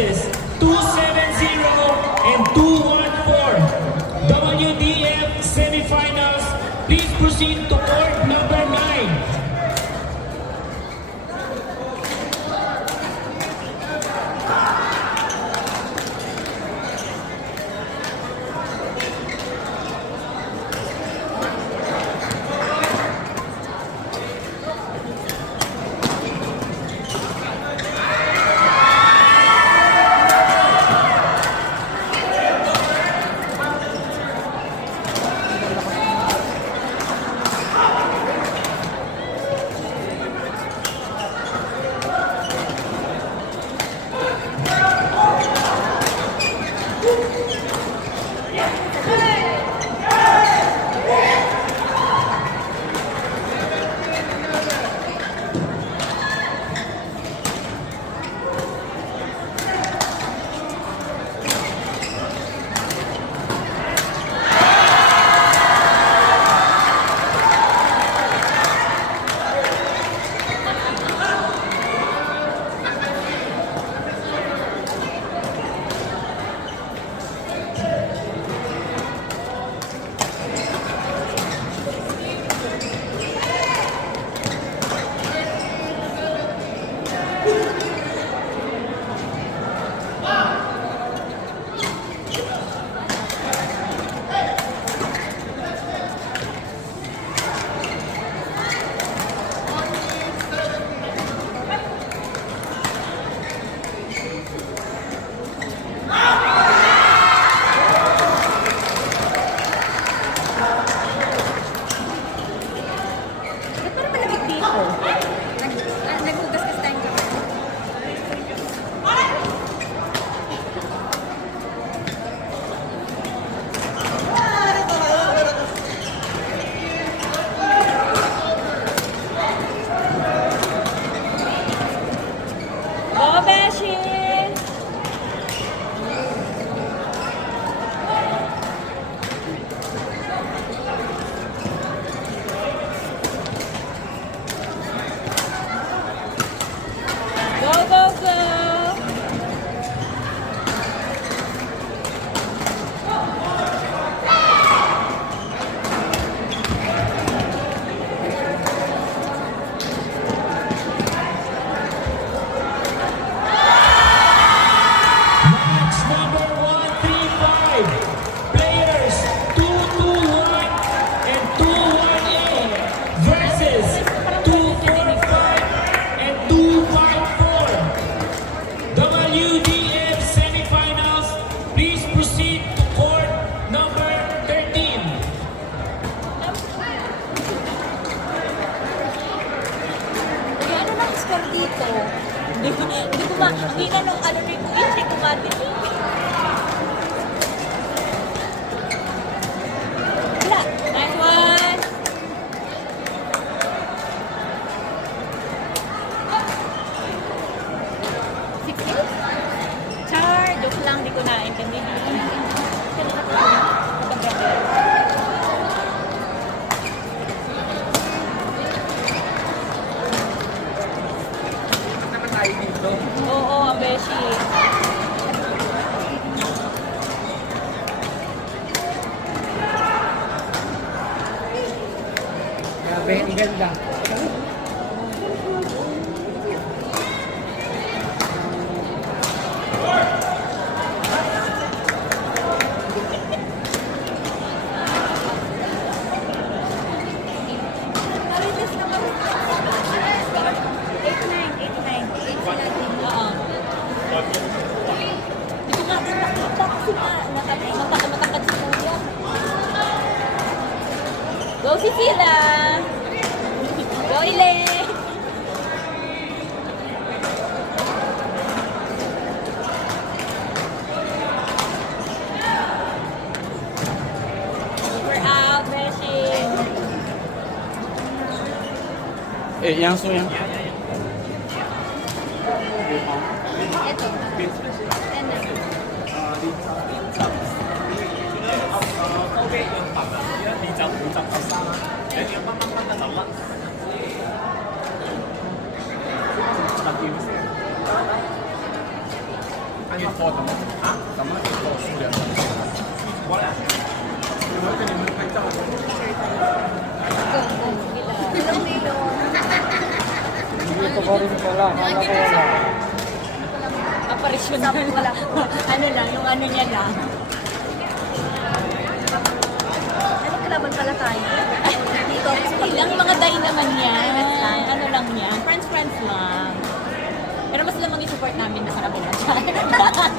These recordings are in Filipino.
versus 270 and 214. WDF semifinals. Please proceed to court number 9. Hindi na nung ano rin ko, hindi ko matinig. Wala. Nice one. Char, joke lang, di ko naintindihan. Oo, ang beshi. Grabe, ang ganda. Go Cecilia! Go Ile! We're out, Beshi! Yang so yang. Ito. 一拖怎么啊？怎么一拖输了？我俩，你们跟你们拍照。 Dito ko rin pala. Kala ko wala. Aparisyon na wala. Ano lang, yung ano niya lang. Ano kalaban pala tayo? Dito, ilang mga day naman yan. Ano lang yan, friends lang. Pero mas lamang yung support namin na sa kabila.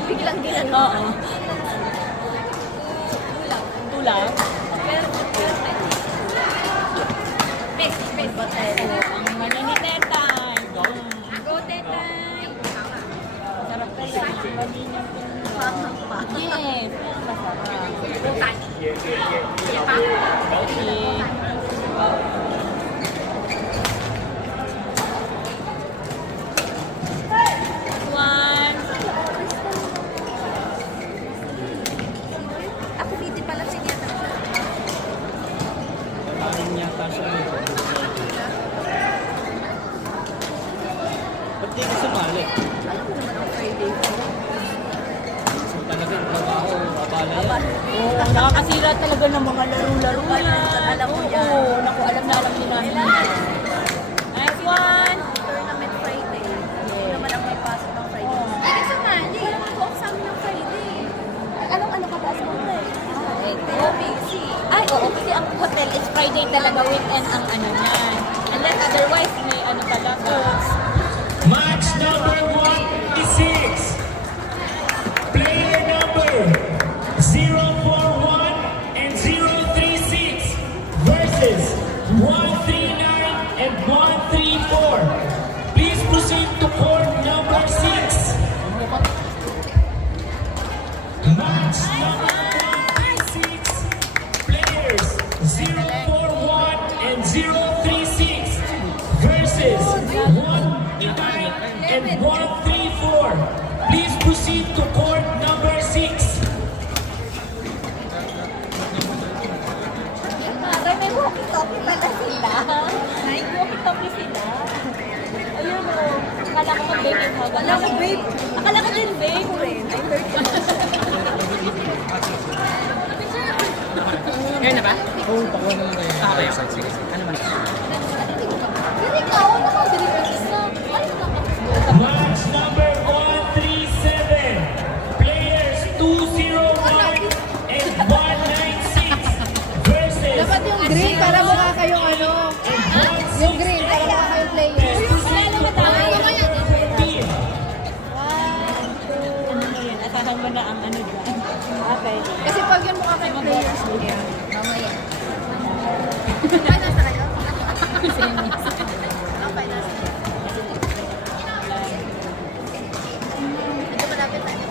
Biglang ginan. Oo. Tulak. Pero ang ano ni Tetay. Go, Tetay. Sarap kaya. Yes. Masarap. Okay. One. Ako piti pala si Neta. Parang yata siya dito. Ba't di ka sumali? Alam ko naman ang Friday ko. So talaga yung trabaho, abala yan. Oo, nakakasira talaga ng mga laro-laro na. Alam mo yan. Oo, naku, alam na alam din namin. Nice one. Tournament Friday. Hindi naman ang may pasok ng Friday. Hindi ka sumali. Wala naman ko sa amin ng Friday. Anong ano ka ba sa Friday? Oh, busy. Ay, oo, kasi ang hotel is Friday talaga, weekend ang ano niyan. Unless otherwise, may ano talaga. Match number 136. Player number 041 and 036 versus 139 and 134. Please proceed to court number 6. Match number 136. Players 041 and 036 versus 139 and 134. Please proceed to court number 6. Mother, may walkie-talkie pala sila. May walkie-talkie sila. Ayun o. Akala ko mag-babe mo. Wala ko, babe. Akala ko din, babe. Ako rin. I'm very Ngayon na ba? Oo, pakuha naman kayo. Ah, okay. Sige. Ano ba? Hindi ka. Ako naka-deliver na. Ano na? Match number 137. Players 201 and 196 versus Dapat yung green para mukha kayong ano. Yung green para mukha kayong player. Wala naman tayo. 113. Ano mo yun? Asahan mo na ang ano dyan. Okay. Kasi pag yung mukha kayong players, Mamaya. Okay na sa kayo? Okay na sa kayo. Ito malapit tayo.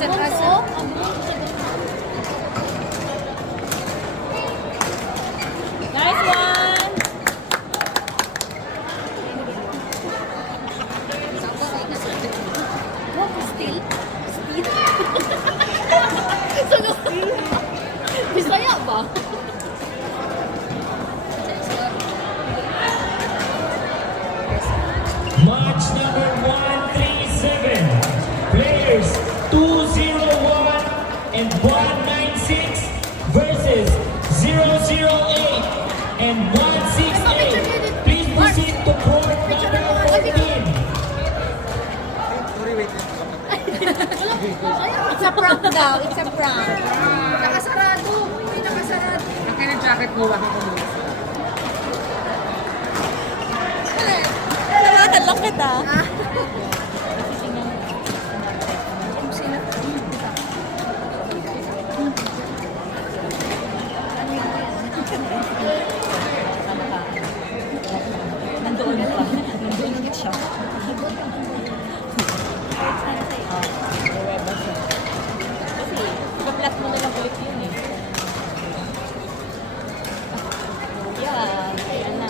Sa kaso? Nice one! What? Still? Still? Saan still? Bisaya ba? Match number 137. Players 201 and 196 versus 008 and 168. Please proceed to court number 14. It's a prank daw. It's a prank. Nakasarado. Hindi nakasarado. Ang kinag-jacket ko, wala ko muna. Tawagan lang kita. Kung sino? Nandoon pa. Nandoon siya. Kasi, ipa-flat mo na lang ulit yun eh. Yeah, ayan na.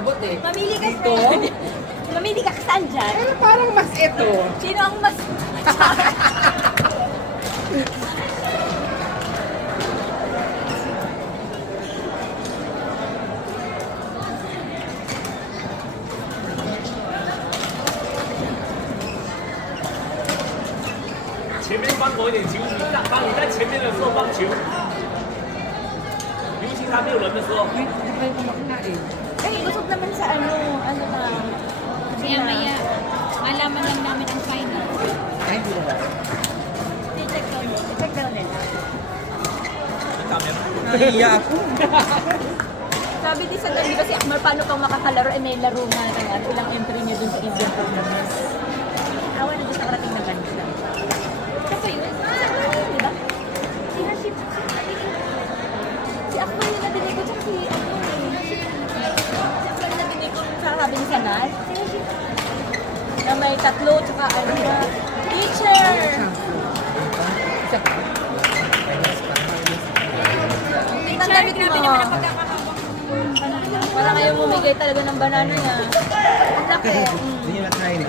abot eh. Mamili ka, friend. Mamili ka saan dyan? Pero parang mas ito. Sino ang mas...前面翻过一点球，当你在前面的时候放球，尤其他没有人的时候。 Uy, hindi pa yung kumakain. Eh, busog naman sa ano na. Maya-maya, malaman lang namin ang final. Ay, hindi na ba? I-check daw nila. Nahiya ako. Sabi di sa gabi kasi Akmal, paano pang makakalaro? Eh, may laro na naman. Ilang entry niya dun sa Indian tournament. Awan na dun sa karating na bansa. Kasi yun, diba? Si Hashim, si Akmal yung nadinig ko, tsaka si Akmal eh. Si Akmal yung nadinig ko sa sabi ni Sanal. Si Hashim, na may tatlo, tsaka ano ba? Teacher! Isa pa. Ang dami ko mga. Parang ayaw bumigay talaga ng banana niya. Ang laki. Hindi nyo na-try na.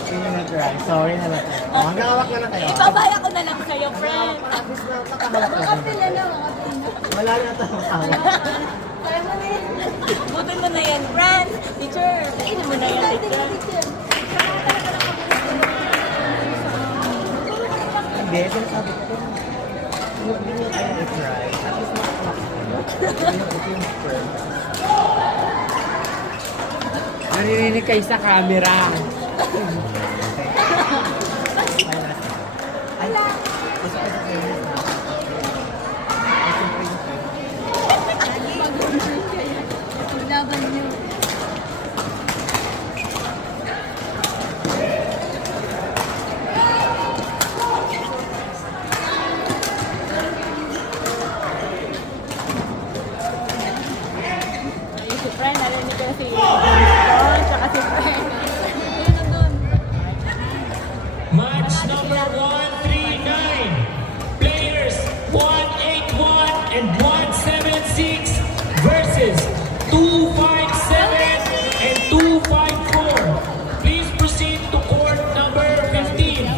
Hindi nyo na-try. Sorry na lang. Magkakawak na lang kayo. Ibabaya ko na lang sa'yo, friend. Tapos na nakahawak na. Makapila na, makapila. Wala na ito makahawak. Kaya mo na yan. Butin mo na yan, friend. Teacher, kainin mo na yan, teacher. Hindi, ito sabi ko. Hindi nyo kayo i-try. At least makakawak na. Ito yung sperm. Naririnig kayo sa camera. Ala. Gusto ko sa service na. Laban niyo. Si friend, narinig ko si John, tsaka si friend. Yun nandun. Match number 139. Players 181 and 176 versus 257 and 254. Please proceed to court number 15.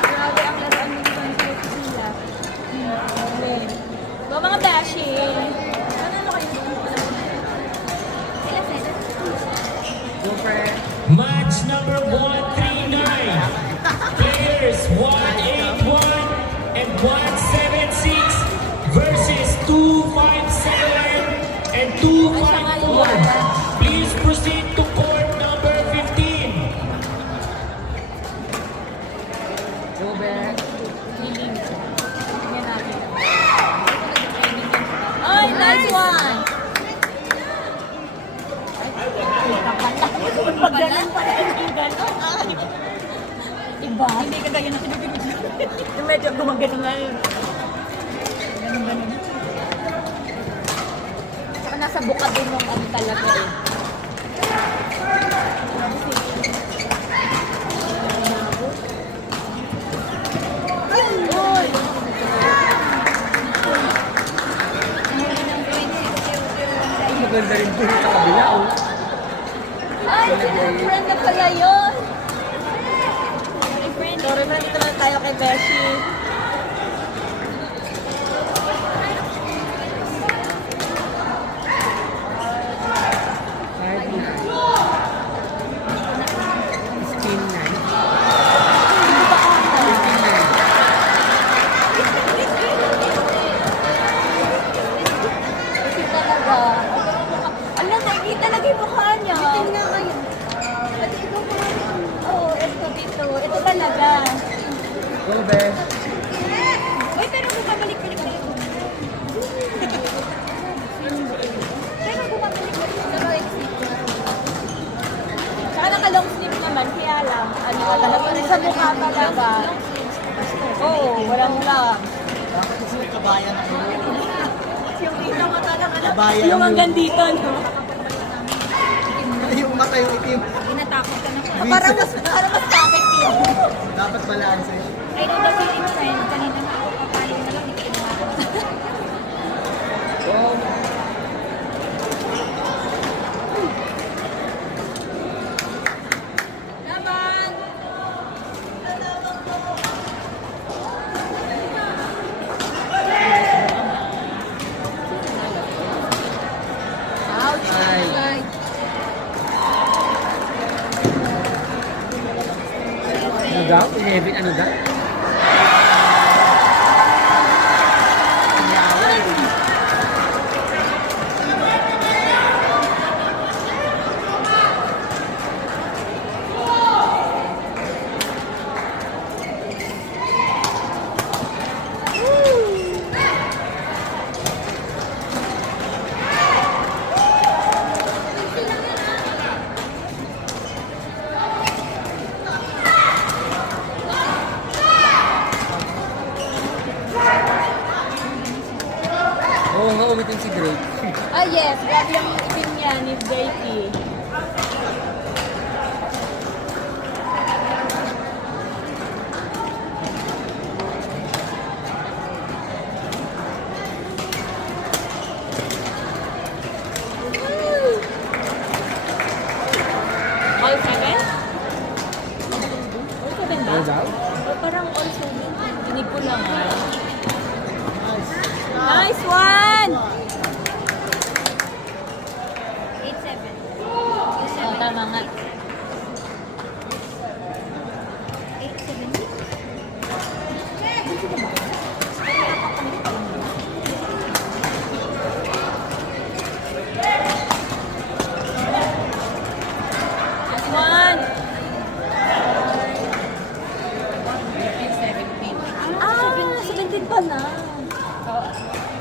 Grabe ang laruan ng concert sila. So, mga bashi. Ano kayo doon? Sila, sila. Super. Match number 139. Players 181 and 176 versus 257 and 254. Please proceed to court number 15. Go back. Healing. Tingnan natin. Ay, nice one! Pag ganun pa rin yung ganun. Iba. Hindi ka ganyan na tinutulog. Yung medyo gumagano nga yun. Ganun-ganun. Saka nasa buka din yung ano talaga eh. Uy! Maganda rin po sa kabila. Oh. Ay, friend na pala yun! Sorry na, dito lang tayo kay Beshi. Skin na. Kasi talaga. Alam, nakikita talaga yung mukha niya. Tingnan kayo. Pati ikaw pa. Oo, ito dito. Ito talaga. Go back. Uy, pero bumabalik-balik kayo. Pero bumabalik-balik kayo. Saka naka-long sleeve naman, kaya lang. Ano, talaga rin sa mukha talaga. Oo, walang lang. Kabayan ako. Yung dito mata lang, ano? Kabayan Yung mo. hanggang dito, no? Yung mata yung itim. Inatakot ka na pa. Para mas bakit yun. Dapat pala ang sa'yo. I know the feeling sign. Kanina na ako papalo na lang. Hindi ko na Oh, Laban! Ouch! Ay. Ano daw? 11, ano daw? Oo nga, umitin si Drake. Ah, yes. Grabe yung itin niya ni Jakey. All seven? All seven ba? Ano daw? O parang all seven. Tinig ko lang ah. Nice one! 8-7. Oh, tama nga. 8-7. Nice one! Ah, 17 pa na.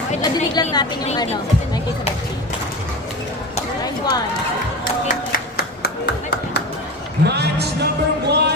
Nadinig lang natin yung ano, 1970. Nice one. Match number 1.